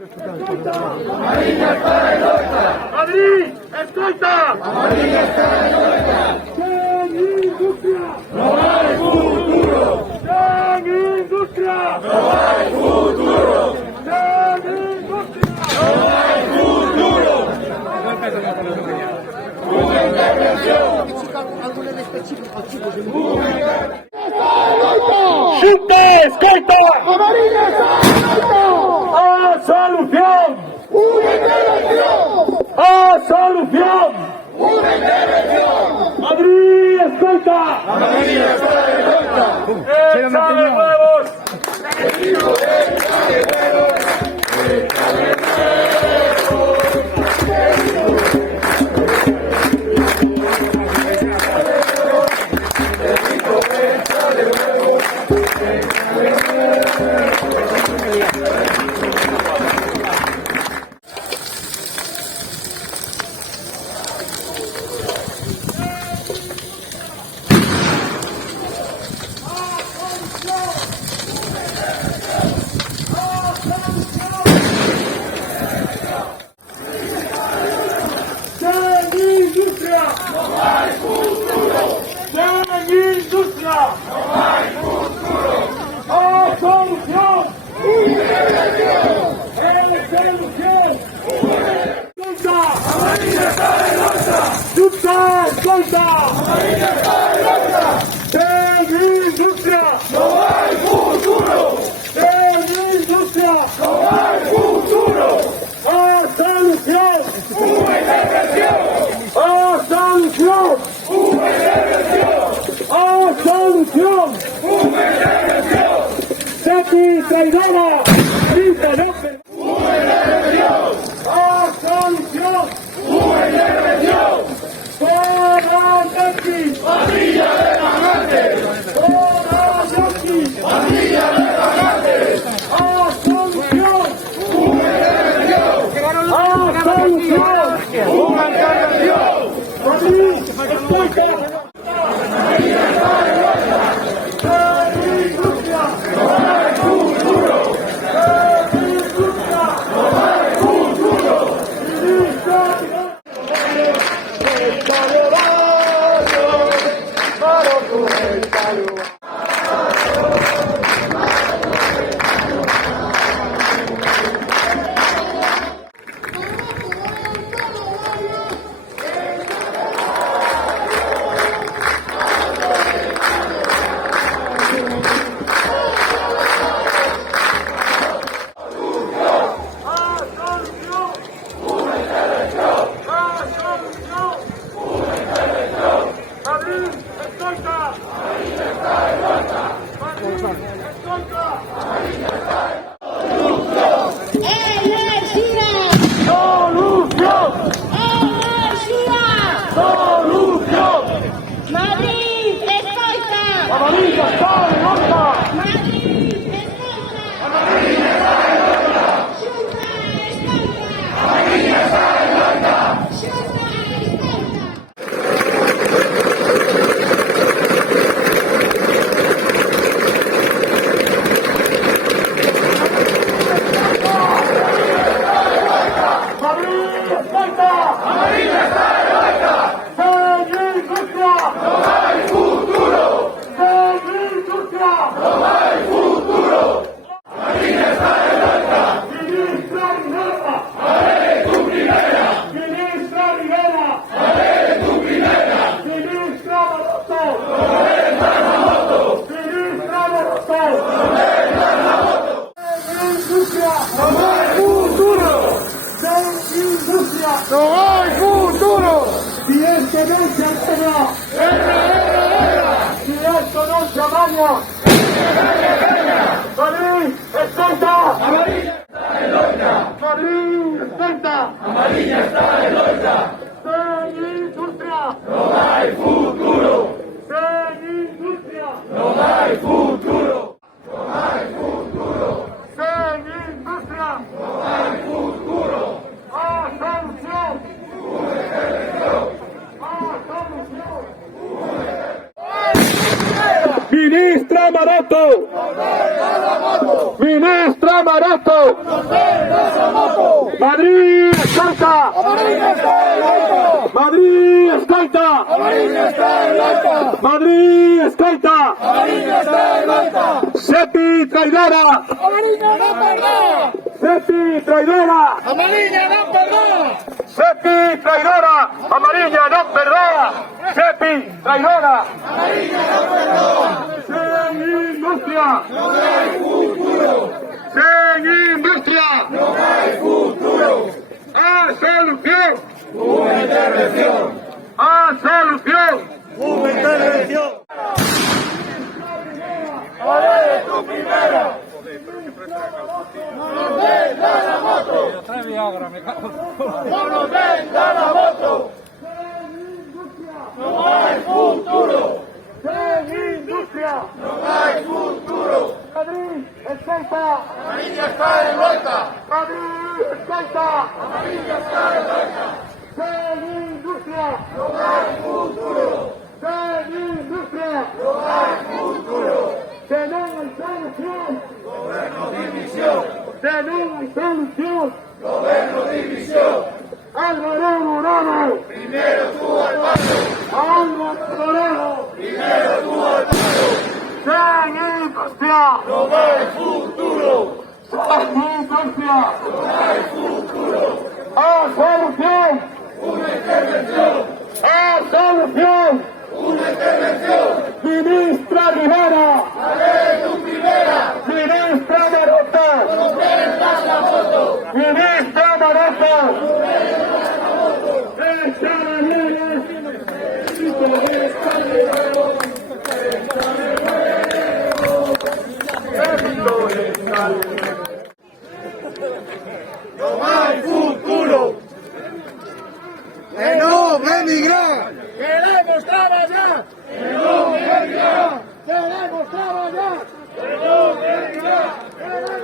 Amarillo está en Loita. Madrid, escolta. Amarillo está en Loita. ¡Sin industria! ¡No hay futuro! ¡Sin industria! ¡No hay futuro! ¡Sin industria! ¡No hay futuro! ¡Una intervención! ¡Junta escolta! ¡Amarilla está en Loita! ¡A solución! ¡Una intervención! ¡A solución! ¡Una intervención! ¡Madrid escolta! ¡Madrid está en Loita! ¡Échale huevos! ¡Échale huevos! ¡Échale huevos! ¡Traidora! ¡Imponente! ¡Una intervención! ¡A solución! ¡Una intervención! ¡Todos aquí! ¡Pandilla de magnates! ¡Todos aquí! ¡Pandilla de magnates! ¡A solución! ¡Una intervención! ¡A solución! ¡Una intervención! ¡Madrid! ¡Escolta! ¡No hay futuro! Si esto no se arregla, si esto no se amaña, Madrid, escolta. Amarilla está en Loita. Madrid, escolta. Amarilla está en Loita. ¡Sin industria! ¡No hay futuro! ¡Sin industria! ¡No hay futuro! ¡No hay futuro! ¡Sin industria! ¡No hay futuro! ¡A solución! ¡Una intervención! ¡A solución! ¡Una intervención! ¡Ministra Maroto! Ministra Maroto. Madrid escolta. Madrid escolta. Madrid escolta. Sepi traidora. Sepi traidora. Sepi traidora. Amarilla no perdona. Sepi traidora. Sin industria. Sin industria. A solución. Una intervención. A solución. Una intervención. ¡Haré tu primera! ¡No nos venda la moto! ¡No nos venda la moto! ¡No hay futuro! ¡Sin industria! ¡No hay futuro! ¡Madrid escolta! ¡Amarilla está en loca! ¡Madrid escolta! ¡Amarilla está en loca! ¡Sin industria! ¡No hay futuro! ¡Sin industria! ¡No hay futuro! ¡Que no hay solución! ¡Gobierno división! ¡Que no hay solución! ¡Gobierno división! ¡Álvaro Moreno! ¡Primero tú al paso! ¡Álvaro Moreno! ¡Primero tú al paso! ¡Sin industria! ¡No hay futuro! ¡Sin industria! ¡No hay futuro! ¡A solución! ¡Una intervención! ¡A solución! ¡Una intervención! ¡Ministra Rivera! ¡Haré tu primera! ¡Ministra Maroto! ¡No vendas la moto! ¡Ministra Maroto! ¡No vendas la moto! ¡No hay futuro! ¡Que no me emigrar! ¡Queremos trabajar! ¡Que no me emigrar! ¡Queremos trabajar! ¡Que no me emigrar!